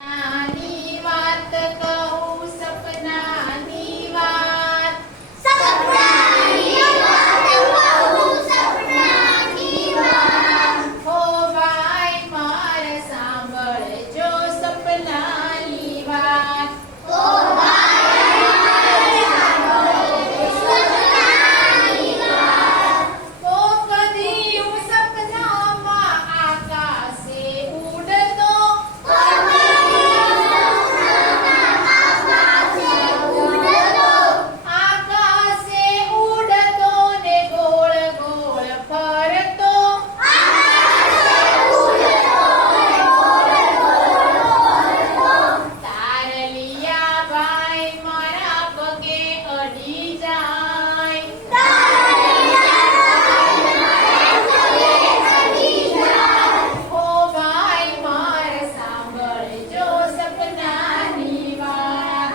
નાની વાત કહું સપનાની વાત હો ભાઈ મારે સાંભળજો સપનાની વાત કોક દિવસ સપનામાં આકાશે ઉડતો આકાશે ઉડતો ને ગોળ ગોળ ફરતો તારલિયા ભાઈ મારા પગે અડી જાય હો ભાઈ મારે સાંભળજો સપનાની વાત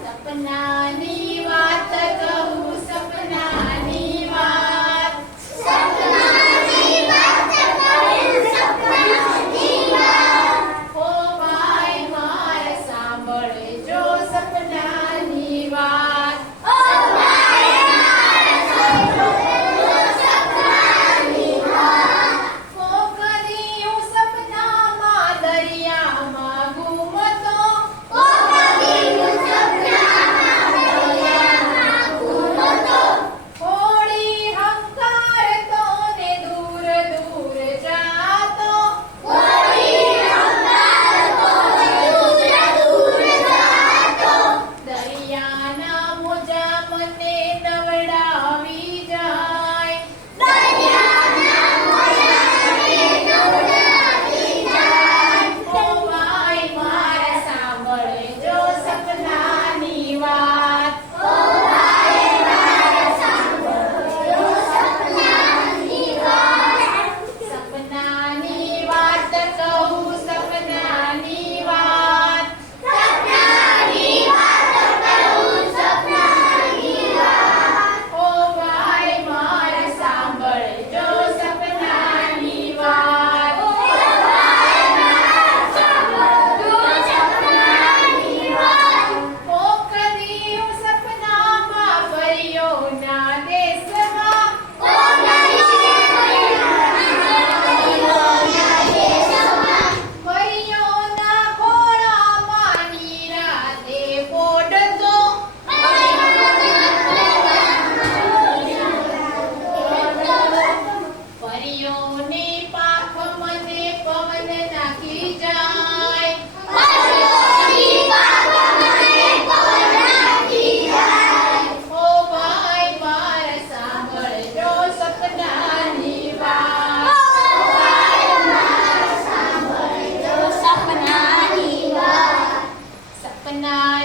સપનાની વાત કહું સપનાની વાત હો ભાઈ મારે સાંભળજો સપનાની વાત કોક દિવસ સપનામાં દરિયામાં ઘૂમતો હોળી હંકારતો ને દૂર દૂર જાતો દરિયાના મોજા મને નવડાવી જાય હો ભાઈ મારે સાંભળજો સપનાની વાત સપનાની વાત કહું સપનાની વાત હો ભાઈ મારે સાંભળજો સપનાની વાત કોક દિવસ સપનામાં પરિયોના દેશમાં પરિયોના ખોળામાં નિરાતે પોડતો પરિયોની પાંખ મને પવન નાખી જાય હો ભાઈ મારે સાંભળજો સપનાની વાત સપના